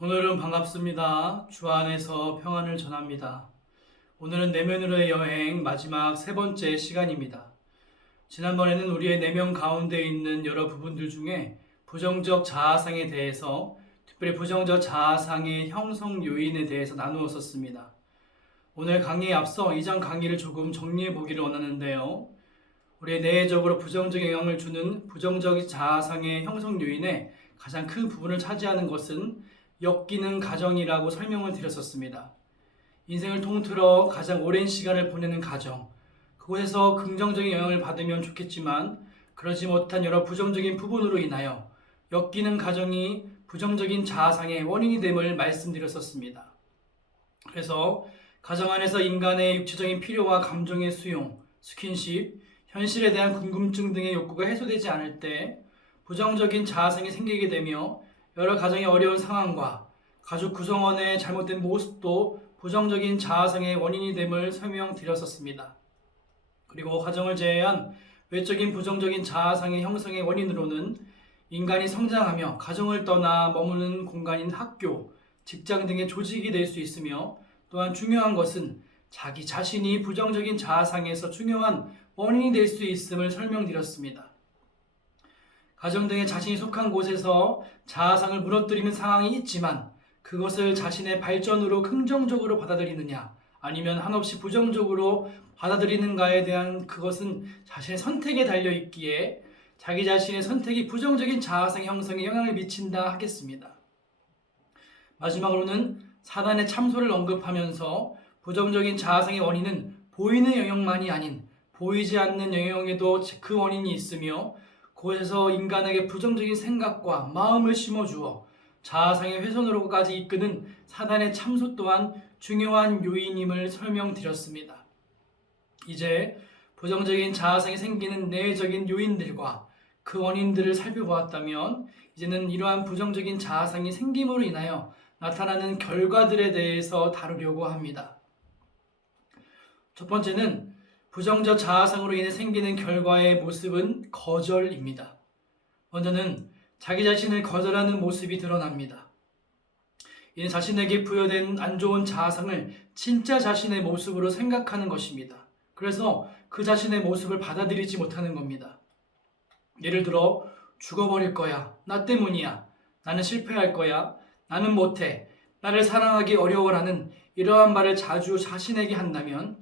오늘은 반갑습니다. 주 안에서 평안을 전합니다. 오늘은 내면으로의 여행 마지막 세 번째 시간입니다. 지난번에는 우리의 내면 가운데 있는 여러 부분들 중에 부정적 자아상에 대해서, 특별히 부정적 자아상의 형성 요인에 대해서 나누었었습니다. 오늘 강의에 앞서 이전 강의를 조금 정리해 보기를 원하는데요. 우리의 내적으로 부정적 영향을 주는 부정적 자아상의 형성 요인의 가장 큰 부분을 차지하는 것은 엮이는 가정이라고 설명을 드렸었습니다. 인생을 통틀어 가장 오랜 시간을 보내는 가정, 그곳에서 긍정적인 영향을 받으면 좋겠지만 그러지 못한 여러 부정적인 부분으로 인하여 엮이는 가정이 부정적인 자아상의 원인이 됨을 말씀드렸었습니다. 그래서 가정 안에서 인간의 육체적인 필요와 감정의 수용, 스킨십, 현실에 대한 궁금증 등의 욕구가 해소되지 않을 때 부정적인 자아상이 생기게 되며 여러 가정의 어려운 상황과 가족 구성원의 잘못된 모습도 부정적인 자아상의 원인이 됨을 설명드렸었습니다. 그리고 가정을 제외한 외적인 부정적인 자아상의 형성의 원인으로는 인간이 성장하며 가정을 떠나 머무는 공간인 학교, 직장 등의 조직이 될 수 있으며, 또한 중요한 것은 자기 자신이 부정적인 자아상에서 중요한 원인이 될 수 있음을 설명드렸습니다. 가정 등의 자신이 속한 곳에서 자아상을 무너뜨리는 상황이 있지만 그것을 자신의 발전으로 긍정적으로 받아들이느냐 아니면 한없이 부정적으로 받아들이는가에 대한 그것은 자신의 선택에 달려 있기에 자기 자신의 선택이 부정적인 자아상 형성에 영향을 미친다 하겠습니다. 마지막으로는 사단의 참소를 언급하면서 부정적인 자아상의 원인은 보이는 영역만이 아닌 보이지 않는 영역에도 그 원인이 있으며, 그곳에서 인간에게 부정적인 생각과 마음을 심어주어 자아상의 훼손으로까지 이끄는 사단의 참소 또한 중요한 요인임을 설명드렸습니다. 이제 부정적인 자아상이 생기는 내적인 요인들과 그 원인들을 살펴보았다면, 이제는 이러한 부정적인 자아상이 생김으로 인하여 나타나는 결과들에 대해서 다루려고 합니다. 첫 번째는 부정적 자아상으로 인해 생기는 결과의 모습은 거절입니다. 먼저는 자기 자신을 거절하는 모습이 드러납니다. 이는 자신에게 부여된 안 좋은 자아상을 진짜 자신의 모습으로 생각하는 것입니다. 그래서 그 자신의 모습을 받아들이지 못하는 겁니다. 예를 들어, 죽어버릴 거야, 나 때문이야, 나는 실패할 거야, 나는 못해, 나를 사랑하기 어려워라는 이러한 말을 자주 자신에게 한다면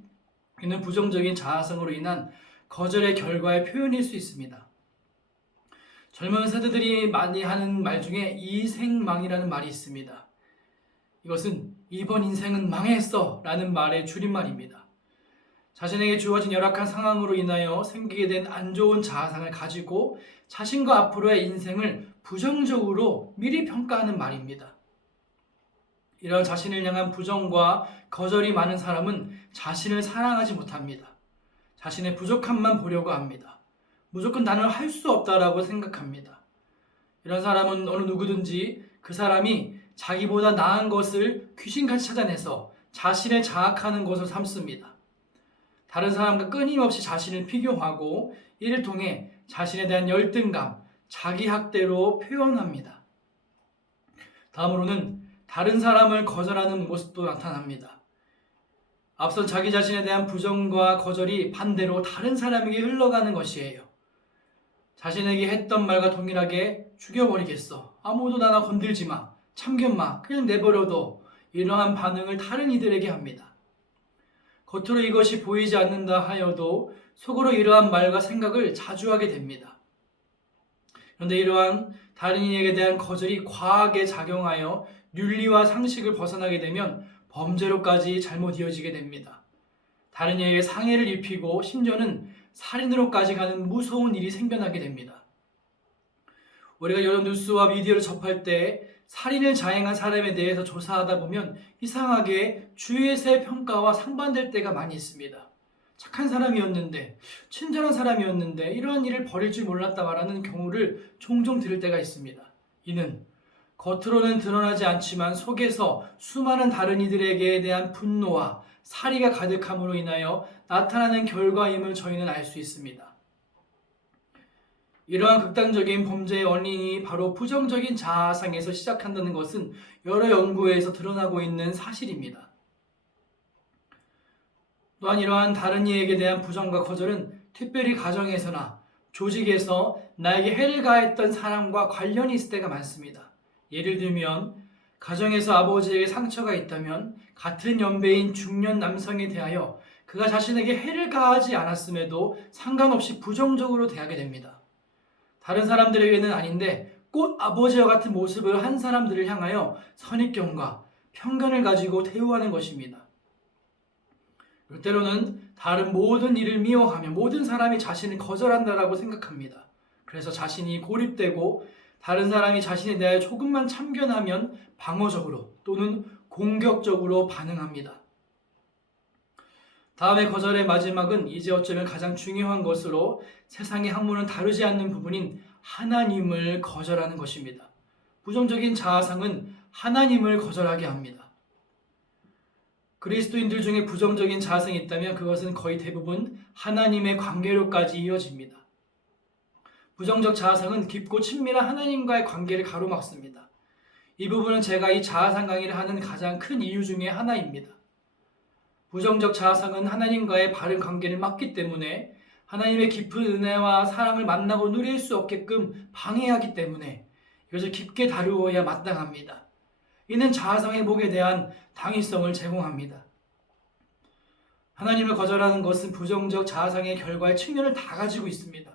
이는 부정적인 자아상으로 인한 거절의 결과의 표현일 수 있습니다. 젊은 세대들이 많이 하는 말 중에 이생망이라는 말이 있습니다. 이것은 이번 인생은 망했어 라는 말의 줄임말입니다. 자신에게 주어진 열악한 상황으로 인하여 생기게 된 안 좋은 자아상을 가지고 자신과 앞으로의 인생을 부정적으로 미리 평가하는 말입니다. 이런 자신을 향한 부정과 거절이 많은 사람은 자신을 사랑하지 못합니다. 자신의 부족함만 보려고 합니다. 무조건 나는 할 수 없다라고 생각합니다. 이런 사람은 어느 누구든지 그 사람이 자기보다 나은 것을 귀신같이 찾아내서 자신을 자학하는 것으로 삼습니다. 다른 사람과 끊임없이 자신을 비교하고 이를 통해 자신에 대한 열등감, 자기 학대로 표현합니다. 다음으로는 다른 사람을 거절하는 모습도 나타납니다. 앞선 자기 자신에 대한 부정과 거절이 반대로 다른 사람에게 흘러가는 것이에요. 자신에게 했던 말과 동일하게 죽여버리겠어, 아무도 나나 건들지 마, 참견마, 그냥 내버려둬, 이러한 반응을 다른 이들에게 합니다. 겉으로 이것이 보이지 않는다 하여도 속으로 이러한 말과 생각을 자주 하게 됩니다. 그런데 이러한 다른 이에게 대한 거절이 과하게 작용하여 윤리와 상식을 벗어나게 되면 범죄로까지 잘못 이어지게 됩니다. 다른 이에게 상해를 입히고 심지어는 살인으로까지 가는 무서운 일이 생겨나게 됩니다. 우리가 여러 뉴스와 미디어를 접할 때 살인을 자행한 사람에 대해서 조사하다 보면 이상하게 주위에서의 평가와 상반될 때가 많이 있습니다. 착한 사람이었는데, 친절한 사람이었는데 이러한 일을 벌일 줄 몰랐다 말하는 경우를 종종 들을 때가 있습니다. 이는 겉으로는 드러나지 않지만 속에서 수많은 다른 이들에게 대한 분노와 살이가 가득함으로 인하여 나타나는 결과임을 저희는 알 수 있습니다. 이러한 극단적인 범죄의 원인이 바로 부정적인 자아상에서 시작한다는 것은 여러 연구에서 드러나고 있는 사실입니다. 또한 이러한 다른 이에게 대한 부정과 거절은 특별히 가정에서나 조직에서 나에게 해를 가했던 사람과 관련이 있을 때가 많습니다. 예를 들면 가정에서 아버지에게 상처가 있다면 같은 연배인 중년 남성에 대하여 그가 자신에게 해를 가하지 않았음에도 상관없이 부정적으로 대하게 됩니다. 다른 사람들에게는 아닌데 꼭 아버지와 같은 모습을 한 사람들을 향하여 선입견과 편견을 가지고 대우하는 것입니다. 때로는 다른 모든 일을 미워하며 모든 사람이 자신을 거절한다라고 생각합니다. 그래서 자신이 고립되고 다른 사람이 자신에 대하여 조금만 참견하면 방어적으로 또는 공격적으로 반응합니다. 다음의 거절의 마지막은 이제 어쩌면 가장 중요한 것으로 세상의 학문은 다루지 않는 부분인 하나님을 거절하는 것입니다. 부정적인 자아상은 하나님을 거절하게 합니다. 그리스도인들 중에 부정적인 자아상이 있다면 그것은 거의 대부분 하나님의 관계로까지 이어집니다. 부정적 자아상은 깊고 친밀한 하나님과의 관계를 가로막습니다. 이 부분은 제가 이 자아상 강의를 하는 가장 큰 이유 중에 하나입니다. 부정적 자아상은 하나님과의 바른 관계를 막기 때문에 하나님의 깊은 은혜와 사랑을 만나고 누릴 수 없게끔 방해하기 때문에 이것을 깊게 다루어야 마땅합니다. 이는 자아상 회복에 대한 당위성을 제공합니다. 하나님을 거절하는 것은 부정적 자아상의 결과의 측면을 다 가지고 있습니다.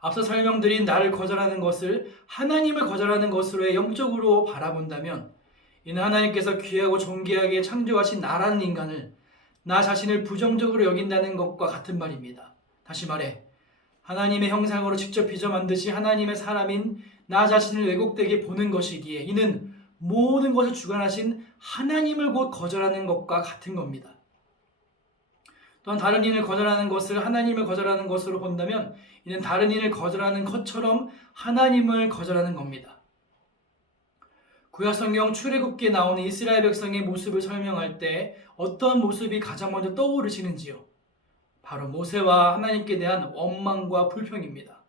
앞서 설명드린 나를 거절하는 것을 하나님을 거절하는 것으로 영적으로 바라본다면 이는 하나님께서 귀하고 존귀하게 창조하신 나라는 인간을 나 자신을 부정적으로 여긴다는 것과 같은 말입니다. 다시 말해 하나님의 형상으로 직접 빚어 만드신 하나님의 사람인 나 자신을 왜곡되게 보는 것이기에 이는 모든 것을 주관하신 하나님을 곧 거절하는 것과 같은 겁니다. 또한 다른 인을 거절하는 것을 하나님을 거절하는 것으로 본다면 이는 다른 인을 거절하는 것처럼 하나님을 거절하는 겁니다. 구약성경 출애굽기에 나오는 이스라엘 백성의 모습을 설명할 때 어떤 모습이 가장 먼저 떠오르시는지요? 바로 모세와 하나님께 대한 원망과 불평입니다.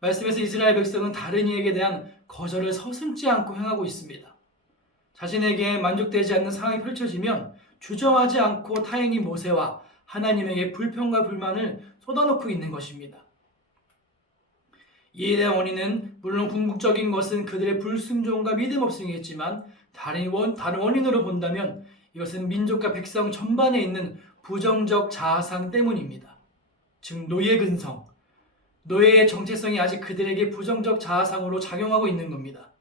말씀에서 이스라엘 백성은 다른 이에게 대한 거절을 서슴지 않고 행하고 있습니다. 자신에게 만족되지 않는 상황이 펼쳐지면 주저하지 않고 타인인 모세와 하나님에게 불평과 불만을 쏟아놓고 있는 것입니다. 이에 대한 원인은 물론 궁극적인 것은 그들의 불순종과 믿음 없음이겠지만 다른 원인으로 본다면 이것은 민족과 백성 전반에 있는 부정적 자아상 때문입니다. 즉 노예근성, 노예의 정체성이 아직 그들에게 부정적 자아상으로 작용하고 있는 겁니다.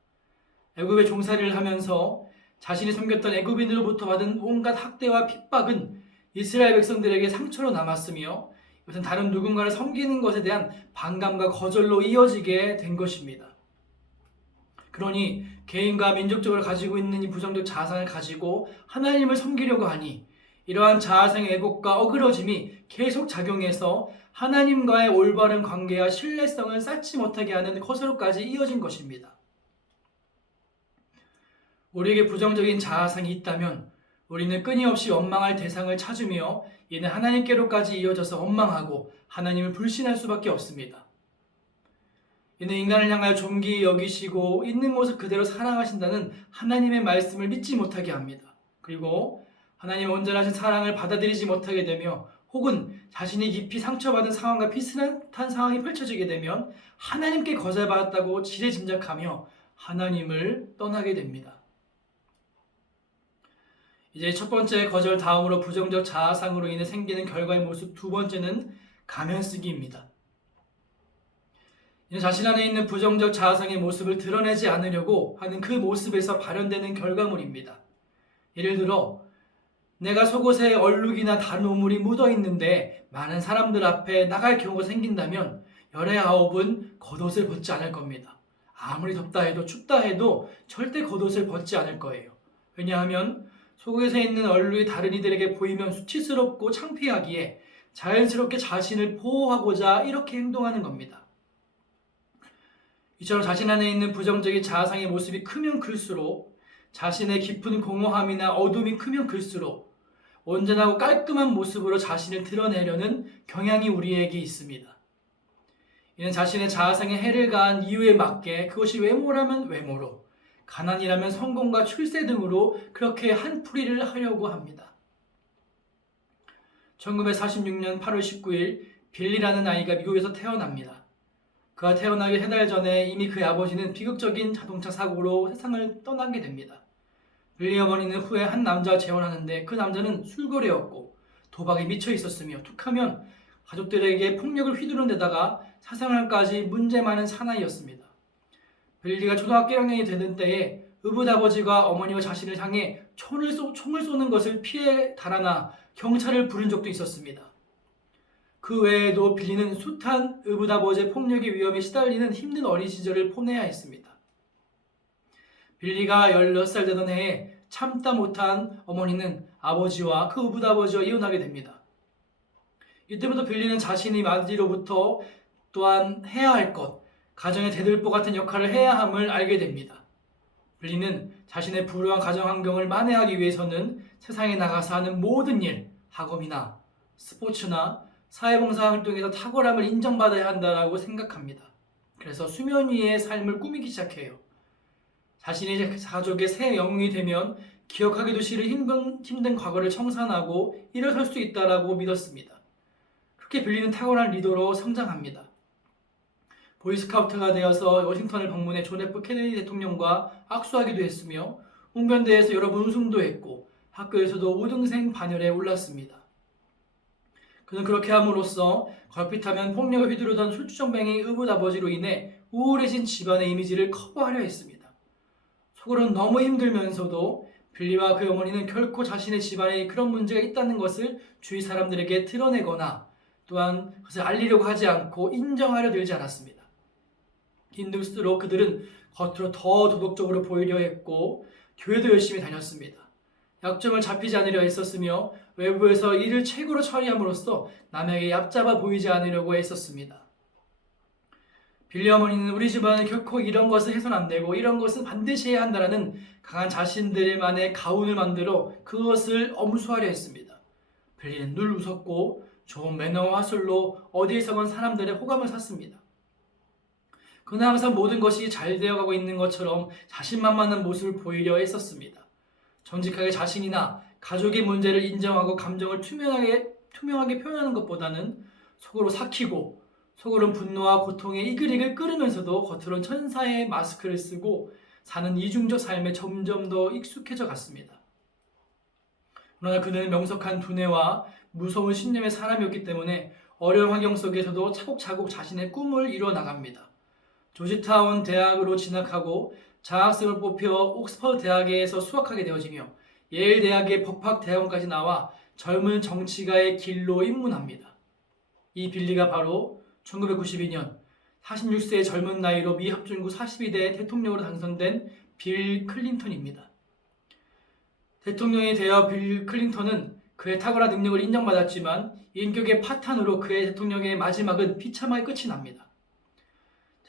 애굽의 종살이를 하면서 자신이 섬겼던 애굽인으로부터 받은 온갖 학대와 핍박은 이스라엘 백성들에게 상처로 남았으며 이것은 다른 누군가를 섬기는 것에 대한 반감과 거절로 이어지게 된 것입니다. 그러니 개인과 민족적으로 가지고 있는 이 부정적 자아상을 가지고 하나님을 섬기려고 하니 이러한 자아상의 왜곡과 어그러짐이 계속 작용해서 하나님과의 올바른 관계와 신뢰성을 쌓지 못하게 하는 것으로까지 이어진 것입니다. 우리에게 부정적인 자아상이 있다면 우리는 끊임없이 원망할 대상을 찾으며 이는 하나님께로까지 이어져서 원망하고 하나님을 불신할 수밖에 없습니다. 이는 인간을 향하여 존귀히 여기시고 있는 모습 그대로 사랑하신다는 하나님의 말씀을 믿지 못하게 합니다. 그리고 하나님의 온전하신 사랑을 받아들이지 못하게 되며 혹은 자신이 깊이 상처받은 상황과 비슷한 상황이 펼쳐지게 되면 하나님께 거절받았다고 지레짐작하며 하나님을 떠나게 됩니다. 이제 첫 번째 거절 다음으로 부정적 자아상으로 인해 생기는 결과의 모습 두 번째는 가면쓰기입니다. 이는 자신 안에 있는 부정적 자아상의 모습을 드러내지 않으려고 하는 그 모습에서 발현되는 결과물입니다. 예를 들어 내가 속옷에 얼룩이나 다른 오물이 묻어 있는데 많은 사람들 앞에 나갈 경우가 생긴다면 열의 아홉은 겉옷을 벗지 않을 겁니다. 아무리 덥다 해도 춥다 해도 절대 겉옷을 벗지 않을 거예요. 왜냐하면 속옷에 있는 얼룩이 다른 이들에게 보이면 수치스럽고 창피하기에 자연스럽게 자신을 보호하고자 이렇게 행동하는 겁니다. 이처럼 자신 안에 있는 부정적인 자아상의 모습이 크면 클수록 자신의 깊은 공허함이나 어둠이 크면 클수록 온전하고 깔끔한 모습으로 자신을 드러내려는 경향이 우리에게 있습니다. 이는 자신의 자아상에 해를 가한 이유에 맞게 그것이 외모라면 외모로, 가난이라면 성공과 출세 등으로 그렇게 한풀이를 하려고 합니다. 1946년 8월 19일 빌리라는 아이가 미국에서 태어납니다. 그가 태어나기 3달 전에 이미 그의 아버지는 비극적인 자동차 사고로 세상을 떠나게 됩니다. 빌리 어머니는 후에 한 남자와 재혼하는데 그 남자는 술거래였고 도박에 미쳐 있었으며 툭하면 가족들에게 폭력을 휘두른 데다가 사생활까지 문제 많은 사나이였습니다. 빌리가 초등학교 1학년이 되는 때에 의붓아버지가 어머니와 자신을 향해 총을 쏘는 것을 피해 달아나 경찰을 부른 적도 있었습니다. 그 외에도 빌리는 숱한 의붓아버지의 폭력의 위험에 시달리는 힘든 어린 시절을 보내야 했습니다. 빌리가 16살 되던 해에 참다 못한 어머니는 아버지와 그 의붓아버지와 이혼하게 됩니다. 이때부터 빌리는 자신이 마디로부터 또한 해야 할 것, 가정의 대들보 같은 역할을 해야 함을 알게 됩니다. 빌리는 자신의 불우한 가정 환경을 만회하기 위해서는 세상에 나가서 하는 모든 일, 학업이나 스포츠나 사회봉사 활동에서 탁월함을 인정받아야 한다고 생각합니다. 그래서 수면 위의 삶을 꾸미기 시작해요. 자신이 가족의 새 영웅이 되면 기억하기도 싫은 힘든 과거를 청산하고 일어설 수 있다고 믿었습니다. 그렇게 빌리는 탁월한 리더로 성장합니다. 보이스카우트가 되어서 워싱턴을 방문해 존 F 케네디 대통령과 악수하기도 했으며 웅변대에서 여러 번 우승도 했고 학교에서도 우등생 반열에 올랐습니다. 그는 그렇게 함으로써 걸핏하면 폭력을 휘두르던 술주정뱅이 의붓아버지로 인해 우울해진 집안의 이미지를 커버하려 했습니다. 속으로는 너무 힘들면서도 빌리와 그의 어머니는 결코 자신의 집안에 그런 문제가 있다는 것을 주위 사람들에게 드러내거나 또한 그것을 알리려고 하지 않고 인정하려 들지 않았습니다. 힘들수록 그들은 겉으로 더 도덕적으로 보이려 했고 교회도 열심히 다녔습니다. 약점을 잡히지 않으려 했었으며 외부에서 일을 최고로 처리함으로써 남에게 얕잡아 보이지 않으려고 했었습니다. 빌리 어머니는 우리 집안은 결코 이런 것을 해서는 안 되고 이런 것은 반드시 해야 한다라는 강한 자신들만의 가훈을 만들어 그것을 엄수하려 했습니다. 빌리는 늘 웃었고 좋은 매너와 화술로 어디에서건 사람들의 호감을 샀습니다. 그는 항상 모든 것이 잘 되어가고 있는 것처럼 자신만만한 모습을 보이려 했었습니다. 정직하게 자신이나 가족의 문제를 인정하고 감정을 투명하게 표현하는 것보다는 속으로 삭히고 속으로는 분노와 고통에 이글이글 끓으면서도 겉으로는 천사의 마스크를 쓰고 사는 이중적 삶에 점점 더 익숙해져 갔습니다. 그러나 그는 명석한 두뇌와 무서운 신념의 사람이었기 때문에 어려운 환경 속에서도 차곡차곡 자신의 꿈을 이루어 나갑니다. 조지타운 대학으로 진학하고 장학생을 뽑혀 옥스퍼드 대학에서 수학하게 되어지며 예일 대학의 법학대학원까지 나와 젊은 정치가의 길로 입문합니다. 이 빌리가 바로 1992년 46세의 젊은 나이로 미 합중국 42대 대통령으로 당선된 빌 클린턴입니다. 대통령이 되어 빌 클린턴은 그의 탁월한 능력을 인정받았지만 인격의 파탄으로 그의 대통령의 마지막은 비참하게 끝이 납니다.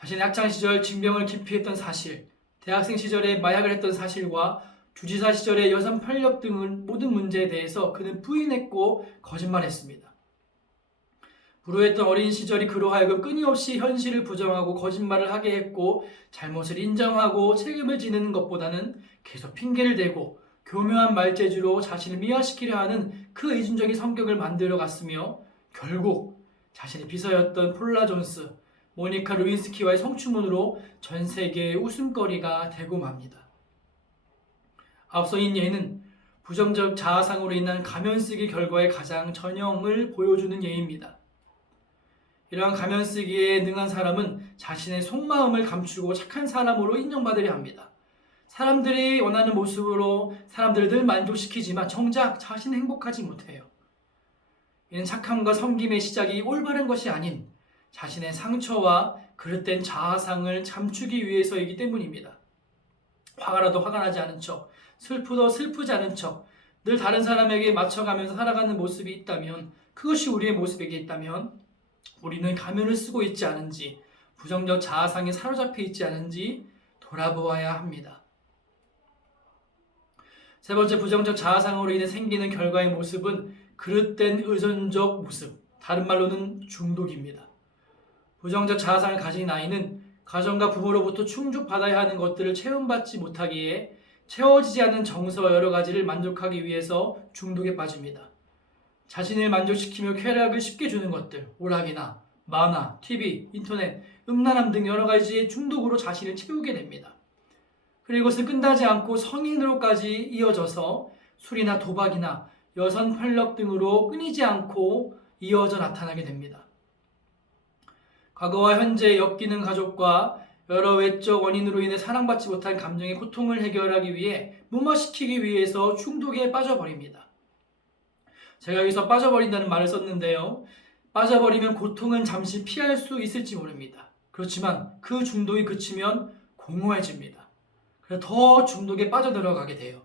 자신의 학창시절 징병을 기피했던 사실, 대학생 시절에 마약을 했던 사실과 주지사 시절의 여성 편력 등 모든 문제에 대해서 그는 부인했고 거짓말했습니다. 불우했던 어린 시절이 그로 하여금 끊임없이 현실을 부정하고 거짓말을 하게 했고 잘못을 인정하고 책임을 지는 것보다는 계속 핑계를 대고 교묘한 말재주로 자신을 미화시키려 하는 그 이중적인 성격을 만들어갔으며 결국 자신의 비서였던 폴라 존스, 모니카 루인스키와의 성추문으로 전 세계의 웃음거리가 되고 맙니다. 앞서 이 예는 부정적 자아상으로 인한 가면쓰기 결과의 가장 전형을 보여주는 예입니다. 이러한 가면쓰기에 능한 사람은 자신의 속마음을 감추고 착한 사람으로 인정받으려 합니다. 사람들이 원하는 모습으로 사람들을 늘 만족시키지만 정작 자신은 행복하지 못해요. 이는 착함과 섬김의 시작이 올바른 것이 아닌 자신의 상처와 그릇된 자아상을 감추기 위해서이기 때문입니다. 화가 나도 화가 나지 않은 척, 슬프도 슬프지 않은 척, 늘 다른 사람에게 맞춰가면서 살아가는 모습이 있다면, 그것이 우리의 모습에게 있다면 우리는 가면을 쓰고 있지 않은지, 부정적 자아상에 사로잡혀 있지 않은지 돌아보아야 합니다. 세 번째, 부정적 자아상으로 인해 생기는 결과의 모습은 그릇된 의존적 모습, 다른 말로는 중독입니다. 부정적 자아상을 가진 아이는 가정과 부모로부터 충족받아야 하는 것들을 체험받지 못하기에 채워지지 않는 정서와 여러 가지를 만족하기 위해서 중독에 빠집니다. 자신을 만족시키며 쾌락을 쉽게 주는 것들, 오락이나 만화, TV, 인터넷, 음란함 등 여러 가지의 중독으로 자신을 채우게 됩니다. 그리고 이것은 끝나지 않고 성인으로까지 이어져서 술이나 도박이나 여성 편력 등으로 끊이지 않고 이어져 나타나게 됩니다. 과거와 현재 엮이는 가족과 여러 외적 원인으로 인해 사랑받지 못한 감정의 고통을 해결하기 위해 무마시키기 위해서 중독에 빠져버립니다. 제가 여기서 빠져버린다는 말을 썼는데요. 빠져버리면 고통은 잠시 피할 수 있을지 모릅니다. 그렇지만 그 중독이 그치면 공허해집니다. 그래서 더 중독에 빠져들어가게 돼요.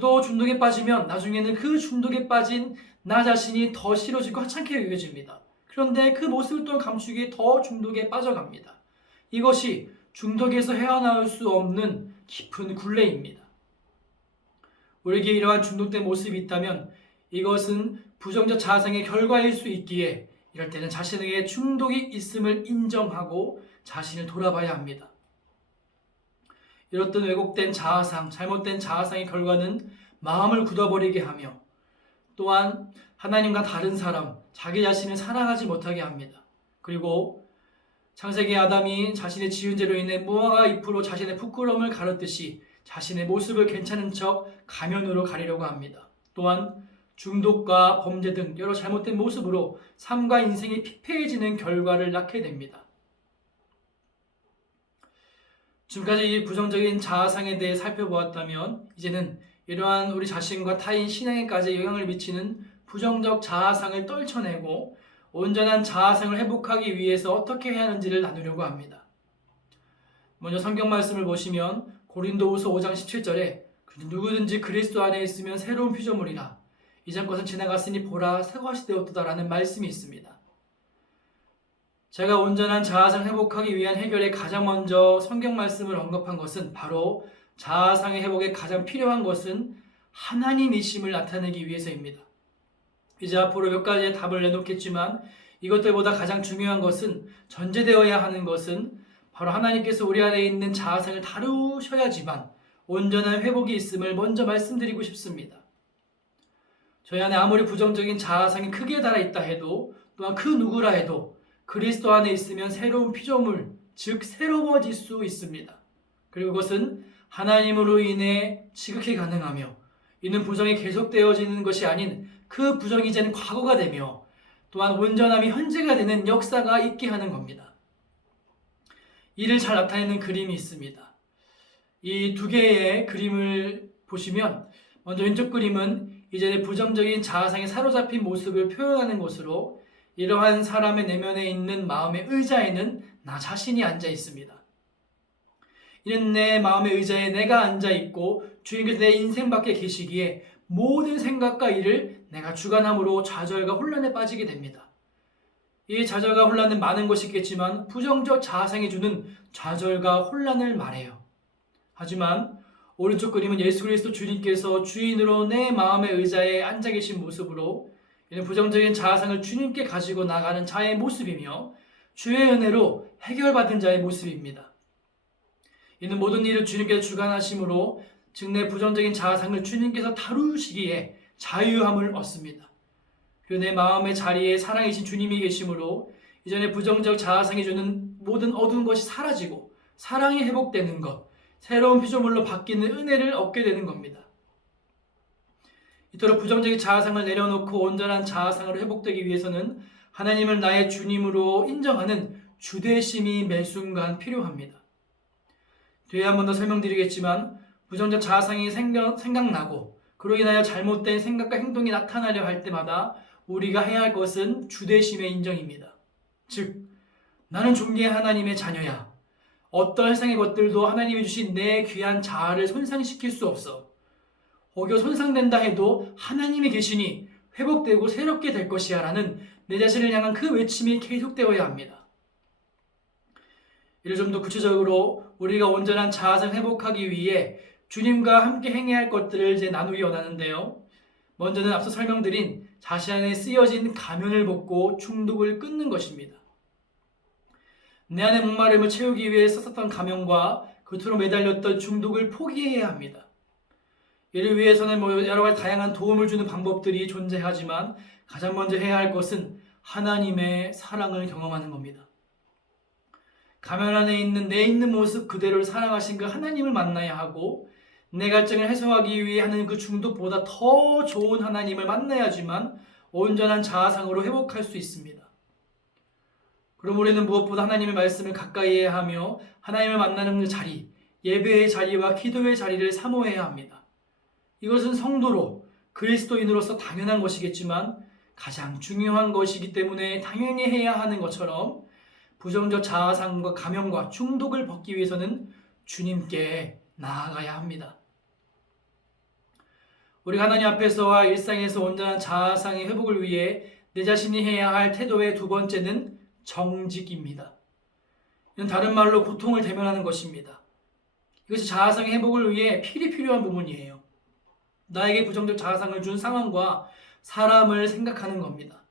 또 중독에 빠지면 나중에는 그 중독에 빠진 나 자신이 더 싫어지고 하찮게 여겨집니다. 그런데 그 모습을 또 감추기 더 중독에 빠져갑니다. 이것이 중독에서 헤어나올 수 없는 깊은 굴레입니다. 우리에게 이러한 중독된 모습이 있다면 이것은 부정적 자아상의 결과일 수 있기에 이럴 때는 자신에게 중독이 있음을 인정하고 자신을 돌아봐야 합니다. 이렇듯 왜곡된 자아상, 잘못된 자아상의 결과는 마음을 굳어버리게 하며 또한 하나님과 다른 사람, 자기 자신을 사랑하지 못하게 합니다. 그리고 창세기 아담이 자신의 지은 죄로 인해 무화과 잎으로 자신의 부끄러움을 가렸듯이 자신의 모습을 괜찮은 척 가면으로 가리려고 합니다. 또한 중독과 범죄 등 여러 잘못된 모습으로 삶과 인생이 피폐해지는 결과를 낳게 됩니다. 지금까지 이 부정적인 자아상에 대해 살펴보았다면 이제는 이러한 우리 자신과 타인 신앙에까지 영향을 미치는 부정적 자아상을 떨쳐내고 온전한 자아상을 회복하기 위해서 어떻게 해야 하는지를 나누려고 합니다. 먼저 성경 말씀을 보시면 고린도후서 5장 17절에 누구든지 그리스도 안에 있으면 새로운 피조물이라 이전 것은 지나갔으니 보라 새 것이 되었도다라는 말씀이 있습니다. 제가 온전한 자아상 회복하기 위한 해결에 가장 먼저 성경 말씀을 언급한 것은 바로 자아상의 회복에 가장 필요한 것은 하나님이심을 나타내기 위해서입니다. 이제 앞으로 몇 가지의 답을 내놓겠지만 이것들보다 가장 중요한 것은 전제되어야 하는 것은 바로 하나님께서 우리 안에 있는 자아상을 다루셔야지만 온전한 회복이 있음을 먼저 말씀드리고 싶습니다. 저희 안에 아무리 부정적인 자아상이 크게 달아 있다 해도 또한 그 누구라 해도 그리스도 안에 있으면 새로운 피조물, 즉 새로워질 수 있습니다. 그리고 그것은 하나님으로 인해 지극히 가능하며 이는 부정이 계속되어지는 것이 아닌 그 부정이 이제는 과거가 되며 또한 온전함이 현재가 되는 역사가 있게 하는 겁니다. 이를 잘 나타내는 그림이 있습니다. 이 두 개의 그림을 보시면 먼저 왼쪽 그림은 이전의 부정적인 자아상에 사로잡힌 모습을 표현하는 것으로 이러한 사람의 내면에 있는 마음의 의자에는 나 자신이 앉아 있습니다. 이는 내 마음의 의자에 내가 앉아 있고 주인께서 내 인생 밖에 계시기에 모든 생각과 일을 내가 주관함으로 좌절과 혼란에 빠지게 됩니다. 이 좌절과 혼란은 많은 것이 있겠지만 부정적 자아상이 주는 좌절과 혼란을 말해요. 하지만 오른쪽 그림은 예수 그리스도 주님께서 주인으로 내 마음의 의자에 앉아 계신 모습으로 이는 부정적인 자아상을 주님께 가지고 나가는 자의 모습이며 주의 은혜로 해결받은 자의 모습입니다. 이는 모든 일을 주님께서 주관하심으로 즉 내 부정적인 자아상을 주님께서 다루시기에 자유함을 얻습니다. 그리고 내 마음의 자리에 사랑이신 주님이 계심으로 이전에 부정적 자아상이 주는 모든 어두운 것이 사라지고 사랑이 회복되는 것, 새로운 피조물로 바뀌는 은혜를 얻게 되는 겁니다. 이토록 부정적인 자아상을 내려놓고 온전한 자아상으로 회복되기 위해서는 하나님을 나의 주님으로 인정하는 주되심이 매 순간 필요합니다. 뒤에 한 번 더 설명드리겠지만 부정적 자아상이 생각나고 그로 인하여 잘못된 생각과 행동이 나타나려 할 때마다 우리가 해야 할 것은 주되심의 인정입니다. 즉 나는 존귀한 하나님의 자녀야. 어떤 세상의 것들도 하나님이 주신 내 귀한 자아를 손상시킬 수 없어. 혹여 손상된다 해도 하나님이 계시니 회복되고 새롭게 될 것이야 라는 내 자신을 향한 그 외침이 계속되어야 합니다. 이를 좀 더 구체적으로 우리가 온전한 자아상 회복하기 위해 주님과 함께 행해야 할 것들을 이제 나누기 원하는데요. 먼저는 앞서 설명드린 자신 안에 쓰여진 가면을 벗고 중독을 끊는 것입니다. 내 안의 목마름을 채우기 위해 썼었던 가면과 그토록 매달렸던 중독을 포기해야 합니다. 이를 위해서는 여러 가지 다양한 도움을 주는 방법들이 존재하지만 가장 먼저 해야 할 것은 하나님의 사랑을 경험하는 겁니다. 가면 안에 있는 내 있는 모습 그대로를 사랑하신 그 하나님을 만나야 하고, 내 갈증을 해소하기 위해 하는 그 중독보다 더 좋은 하나님을 만나야지만 온전한 자아상으로 회복할 수 있습니다. 그럼 우리는 무엇보다 하나님의 말씀을 가까이 해야 하며 하나님을 만나는 그 자리, 예배의 자리와 기도의 자리를 사모해야 합니다. 이것은 성도로 그리스도인으로서 당연한 것이겠지만 가장 중요한 것이기 때문에 당연히 해야 하는 것처럼 부정적 자아상과 가면과 중독을 벗기 위해서는 주님께 나아가야 합니다. 우리가 하나님 앞에서와 일상에서 온전한 자아상의 회복을 위해 내 자신이 해야 할 태도의 두 번째는 정직입니다. 이는 다른 말로 고통을 대면하는 것입니다. 이것이 자아상의 회복을 위해 필요한 부분이에요. 나에게 부정적 자아상을 준 상황과 사람을 생각하는 겁니다.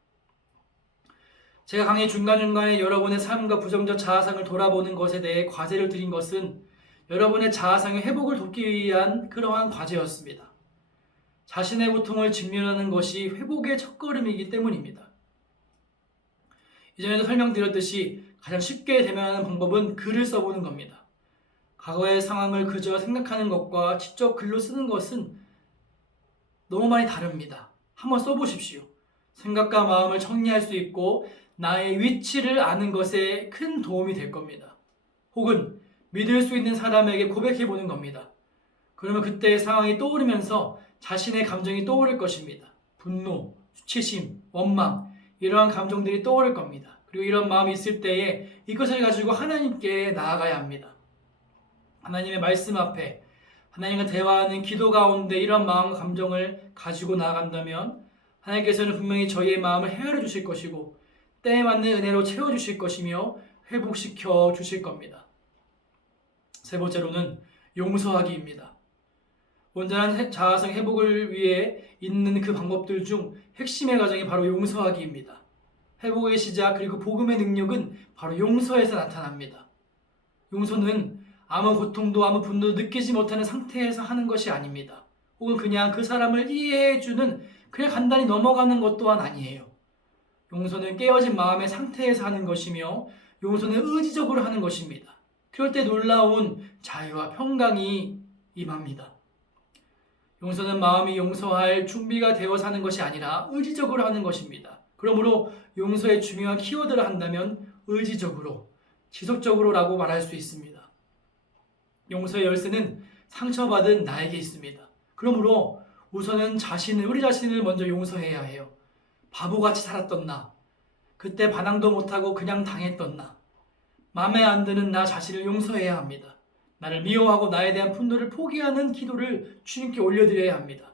제가 강의 중간중간에 여러분의 삶과 부정적 자아상을 돌아보는 것에 대해 과제를 드린 것은 여러분의 자아상의 회복을 돕기 위한 그러한 과제였습니다. 자신의 고통을 직면하는 것이 회복의 첫걸음이기 때문입니다. 이전에도 설명드렸듯이 가장 쉽게 대면하는 방법은 글을 써보는 겁니다. 과거의 상황을 그저 생각하는 것과 직접 글로 쓰는 것은 너무 많이 다릅니다. 한번 써보십시오. 생각과 마음을 정리할 수 있고 나의 위치를 아는 것에 큰 도움이 될 겁니다. 혹은 믿을 수 있는 사람에게 고백해보는 겁니다. 그러면 그때의 상황이 떠오르면서 자신의 감정이 떠오를 것입니다. 분노, 수치심, 원망, 이러한 감정들이 떠오를 겁니다. 그리고 이런 마음이 있을 때에 이것을 가지고 하나님께 나아가야 합니다. 하나님의 말씀 앞에 하나님과 대화하는 기도 가운데 이런 마음과 감정을 가지고 나아간다면 하나님께서는 분명히 저희의 마음을 헤아려 주실 것이고 때에 맞는 은혜로 채워주실 것이며 회복시켜 주실 겁니다. 세 번째로는 용서하기입니다. 온전한 자아상 회복을 위해 있는 그 방법들 중 핵심의 과정이 바로 용서하기입니다. 회복의 시작 그리고 복음의 능력은 바로 용서에서 나타납니다. 용서는 아무 고통도 아무 분노도 느끼지 못하는 상태에서 하는 것이 아닙니다. 혹은 그냥 그 사람을 이해해주는 그냥 간단히 넘어가는 것 또한 아니에요. 용서는 깨어진 마음의 상태에서 하는 것이며 용서는 의지적으로 하는 것입니다. 그럴 때 놀라운 자유와 평강이 임합니다. 용서는 마음이 용서할 준비가 되어서 하는 것이 아니라 의지적으로 하는 것입니다. 그러므로 용서의 중요한 키워드를 한다면 의지적으로, 지속적으로라고 말할 수 있습니다. 용서의 열쇠는 상처받은 나에게 있습니다. 그러므로 우선은 우리 자신을 먼저 용서해야 해요. 바보같이 살았던 나, 그때 반항도 못하고 그냥 당했던 나, 마음에 안 드는 나 자신을 용서해야 합니다. 나를 미워하고 나에 대한 분노를 포기하는 기도를 주님께 올려드려야 합니다.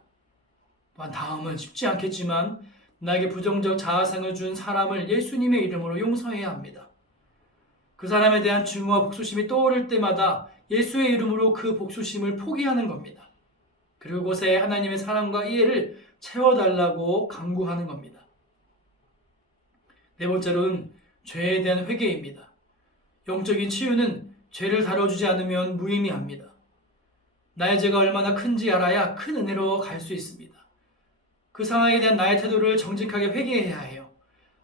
또한 다음은 쉽지 않겠지만 나에게 부정적 자아상을 준 사람을 예수님의 이름으로 용서해야 합니다. 그 사람에 대한 증오와 복수심이 떠오를 때마다 예수의 이름으로 그 복수심을 포기하는 겁니다. 그리고 그곳에 하나님의 사랑과 이해를 채워달라고 간구하는 겁니다. 네 번째로는 죄에 대한 회개입니다. 영적인 치유는 죄를 다뤄주지 않으면 무의미합니다. 나의 죄가 얼마나 큰지 알아야 큰 은혜로 갈 수 있습니다. 그 상황에 대한 나의 태도를 정직하게 회개해야 해요.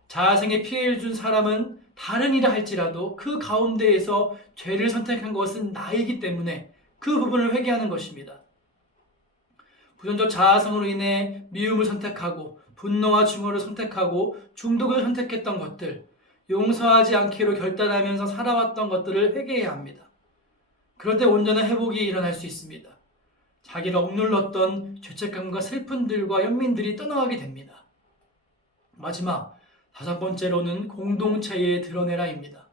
자아생에 피해를 준 사람은 다른 일을 할지라도 그 가운데에서 죄를 선택한 것은 나이기 때문에 그 부분을 회개하는 것입니다. 부정적 자아성으로 인해 미움을 선택하고 분노와 증오를 선택하고 중독을 선택했던 것들, 용서하지 않기로 결단하면서 살아왔던 것들을 회개해야 합니다. 그럴 때 온전한 회복이 일어날 수 있습니다. 자기를 억눌렀던 죄책감과 슬픔들과 연민들이 떠나가게 됩니다. 마지막 다섯 번째로는 공동체에 드러내라입니다.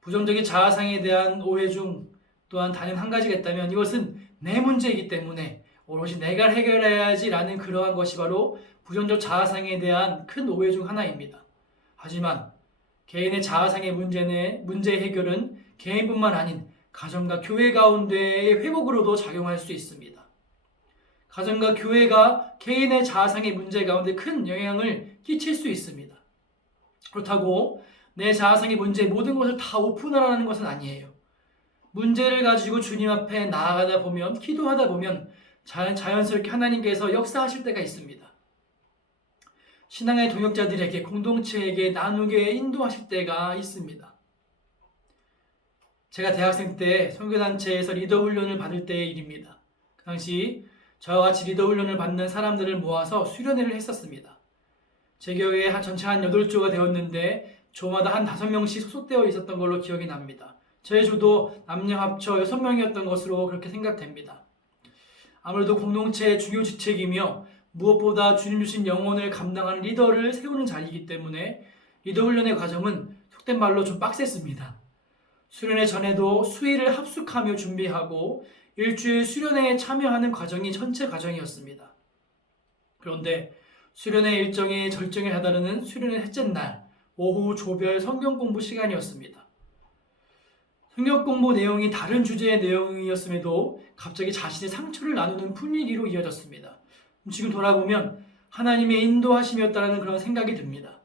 부정적인 자아상에 대한 오해 중 또한 다른 한 가지가 있다면 이것은 내 문제이기 때문에 오롯이 내가 해결해야지라는 그러한 것이 바로 부정적 자아상에 대한 큰 오해 중 하나입니다. 하지만 개인의 자아상의 문제의 해결은 개인뿐만 아닌 가정과 교회 가운데의 회복으로도 작용할 수 있습니다. 가정과 교회가 개인의 자아상의 문제 가운데 큰 영향을 끼칠 수 있습니다. 그렇다고 내 자아상의 문제의 모든 것을 다 오픈하라는 것은 아니에요. 문제를 가지고 주님 앞에 나아가다 보면, 기도하다 보면 자연스럽게 하나님께서 역사하실 때가 있습니다. 신앙의 동역자들에게, 공동체에게 나누게 인도하실 때가 있습니다. 제가 대학생 때 선교단체에서 리더 훈련을 받을 때의 일입니다. 그 당시 저와 같이 리더 훈련을 받는 사람들을 모아서 수련회를 했었습니다. 제 교회에 전체 한 8조가 되었는데 조마다 한 5명씩 소속되어 있었던 걸로 기억이 납니다. 저의 조도 남녀 합쳐 6명이었던 것으로 그렇게 생각됩니다. 아무래도 공동체의 중요 직책이며 무엇보다 주님 주신 영혼을 감당하는 리더를 세우는 자리이기 때문에 리더 훈련의 과정은 속된 말로 좀 빡셌습니다. 수련회 전에도 수일을 합숙하며 준비하고 일주일 수련회에 참여하는 과정이 전체 과정이었습니다. 그런데 수련회 일정이 절정에 다다르는 수련회 셋째 날 오후 조별 성경 공부 시간이었습니다. 성경 공부 내용이 다른 주제의 내용이었음에도 갑자기 자신의 상처를 나누는 분위기로 이어졌습니다. 지금 돌아보면 하나님의 인도하심이었다는 그런 생각이 듭니다.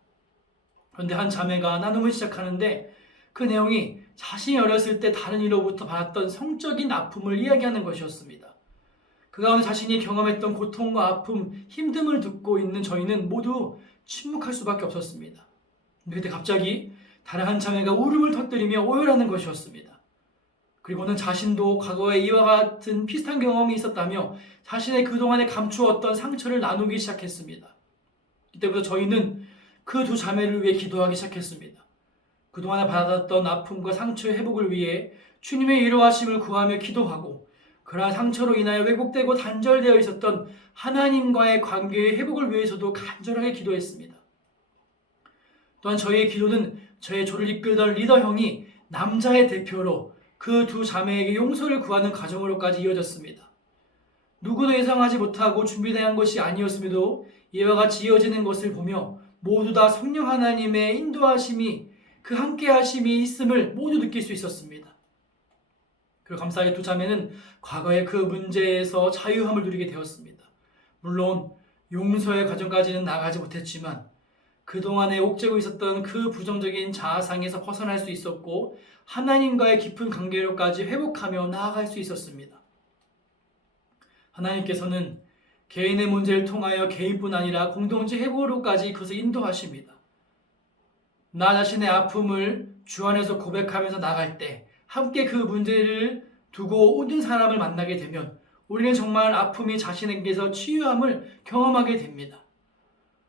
그런데 한 자매가 나눔을 시작하는데 그 내용이 자신이 어렸을 때 다른 이로부터 받았던 성적인 아픔을 이야기하는 것이었습니다. 그 가운데 자신이 경험했던 고통과 아픔, 힘듦을 듣고 있는 저희는 모두 침묵할 수밖에 없었습니다. 그때 갑자기 다른 한 자매가 울음을 터뜨리며 오열하는 것이었습니다. 그리고는 자신도 과거에 이와 같은 비슷한 경험이 있었다며 자신의 그동안에 감추었던 상처를 나누기 시작했습니다. 이때부터 저희는 그 두 자매를 위해 기도하기 시작했습니다. 그동안에 받았던 아픔과 상처의 회복을 위해 주님의 위로하심을 구하며 기도하고 그러한 상처로 인하여 왜곡되고 단절되어 있었던 하나님과의 관계의 회복을 위해서도 간절하게 기도했습니다. 또한 저희의 기도는 저의 조를 이끌던 리더 형이 남자의 대표로 그 두 자매에게 용서를 구하는 과정으로까지 이어졌습니다. 누구도 예상하지 못하고 준비된 것이 아니었음에도 이와 같이 이어지는 것을 보며 모두 다 성령 하나님의 인도하심이 그 함께하심이 있음을 모두 느낄 수 있었습니다. 그리고 감사하게 두 자매는 과거의 그 문제에서 자유함을 누리게 되었습니다. 물론 용서의 과정까지는 나가지 못했지만 그동안에 옥죄고 있었던 그 부정적인 자아상에서 벗어날 수 있었고 하나님과의 깊은 관계로까지 회복하며 나아갈 수 있었습니다. 하나님께서는 개인의 문제를 통하여 개인뿐 아니라 공동체 회복으로까지 그것을 인도하십니다. 나 자신의 아픔을 주 안에서 고백하면서 나갈 때 함께 그 문제를 두고 오는 사람을 만나게 되면 우리는 정말 아픔이 자신에게서 치유함을 경험하게 됩니다.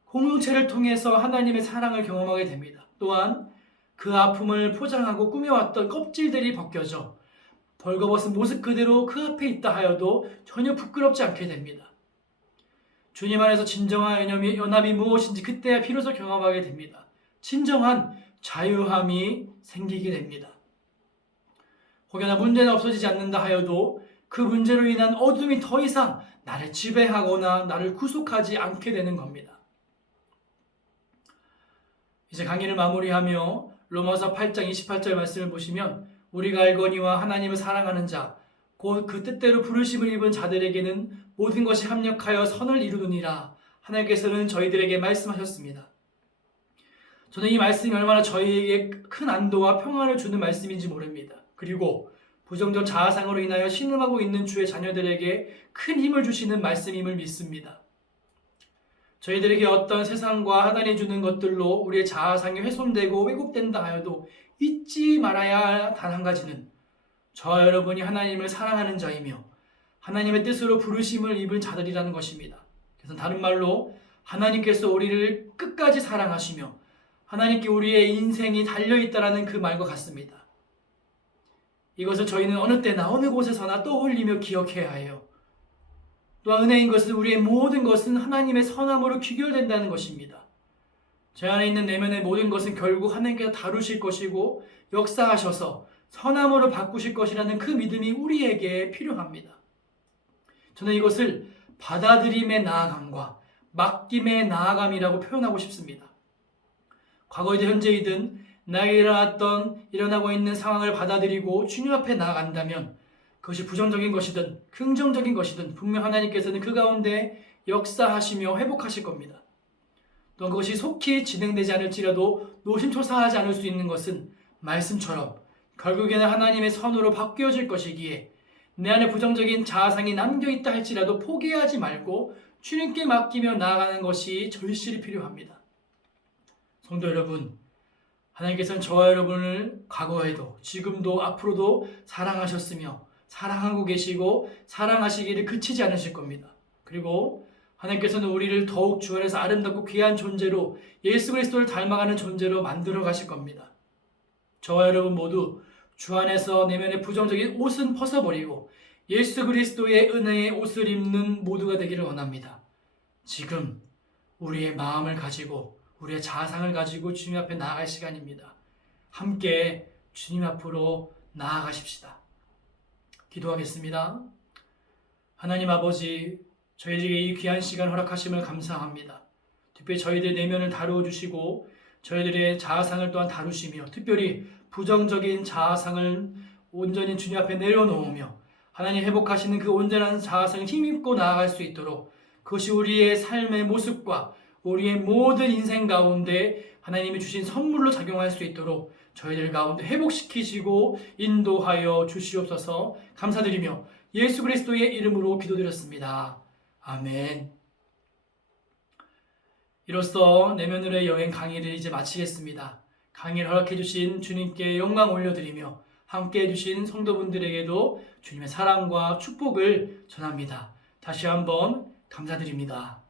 공동체를 통해서 하나님의 사랑을 경험하게 됩니다. 또한 그 아픔을 포장하고 꾸며왔던 껍질들이 벗겨져 벌거벗은 모습 그대로 그 앞에 있다 하여도 전혀 부끄럽지 않게 됩니다. 주님 안에서 진정한 연합이 무엇인지 그때야 비로소 경험하게 됩니다. 진정한 자유함이 생기게 됩니다. 혹여나 문제는 없어지지 않는다 하여도 그 문제로 인한 어둠이 더 이상 나를 지배하거나 나를 구속하지 않게 되는 겁니다. 이제 강의를 마무리하며 로마서 8장 28절 말씀을 보시면 우리가 알거니와 하나님을 사랑하는 자 곧 그 뜻대로 부르심을 입은 자들에게는 모든 것이 합력하여 선을 이루느니라 하나님께서는 저희들에게 말씀하셨습니다. 저는 이 말씀이 얼마나 저희에게 큰 안도와 평안을 주는 말씀인지 모릅니다. 그리고 부정적 자아상으로 인하여 신음하고 있는 주의 자녀들에게 큰 힘을 주시는 말씀임을 믿습니다. 저희들에게 어떤 세상과 하나님이 주는 것들로 우리의 자아상이 훼손되고 왜곡된다 하여도 잊지 말아야 할 단 한 가지는 저와 여러분이 하나님을 사랑하는 자이며 하나님의 뜻으로 부르심을 입은 자들이라는 것입니다. 그래서 다른 말로 하나님께서 우리를 끝까지 사랑하시며 하나님께 우리의 인생이 달려있다라는 그 말과 같습니다. 이것을 저희는 어느 때나 어느 곳에서나 떠올리며 기억해야 해요. 또한 은혜인 것은 우리의 모든 것은 하나님의 선함으로 귀결된다는 것입니다. 제 안에 있는 내면의 모든 것은 결국 하나님께서 다루실 것이고 역사하셔서 선함으로 바꾸실 것이라는 그 믿음이 우리에게 필요합니다. 저는 이것을 받아들임의 나아감과 맡김의 나아감이라고 표현하고 싶습니다. 과거이든 현재이든 나에게 일어나고 있는 상황을 받아들이고 주님 앞에 나아간다면 그것이 부정적인 것이든 긍정적인 것이든 분명 하나님께서는 그 가운데 역사하시며 회복하실 겁니다. 또한 그것이 속히 진행되지 않을지라도 노심초사하지 않을 수 있는 것은 말씀처럼 결국에는 하나님의 선으로 바뀌어질 것이기에 내 안에 부정적인 자아상이 남겨있다 할지라도 포기하지 말고 주님께 맡기며 나아가는 것이 절실히 필요합니다. 성도 여러분, 하나님께서는 저와 여러분을 과거에도 지금도 앞으로도 사랑하셨으며 사랑하고 계시고 사랑하시기를 그치지 않으실 겁니다. 그리고 하나님께서는 우리를 더욱 주 안에서 아름답고 귀한 존재로 예수 그리스도를 닮아가는 존재로 만들어 가실 겁니다. 저와 여러분 모두 주 안에서 내면의 부정적인 옷은 벗어버리고 예수 그리스도의 은혜의 옷을 입는 모두가 되기를 원합니다. 지금 우리의 마음을 가지고 우리의 자상을 가지고 주님 앞에 나아갈 시간입니다. 함께 주님 앞으로 나아가십시다. 기도하겠습니다. 하나님 아버지, 저희에게 이 귀한 시간 허락하심을 감사합니다. 특별히 저희들의 내면을 다루어 주시고 저희들의 자아상을 또한 다루시며 특별히 부정적인 자아상을 온전히 주님 앞에 내려놓으며 하나님 회복하시는 그 온전한 자아상을 힘입고 나아갈 수 있도록 그것이 우리의 삶의 모습과 우리의 모든 인생 가운데 하나님이 주신 선물로 작용할 수 있도록 저희들 가운데 회복시키시고 인도하여 주시옵소서. 감사드리며 예수 그리스도의 이름으로 기도드렸습니다. 아멘. 이로써 내면으로의 여행 강의를 이제 마치겠습니다. 강의를 허락해 주신 주님께 영광 올려드리며 함께 해주신 성도분들에게도 주님의 사랑과 축복을 전합니다. 다시 한번 감사드립니다.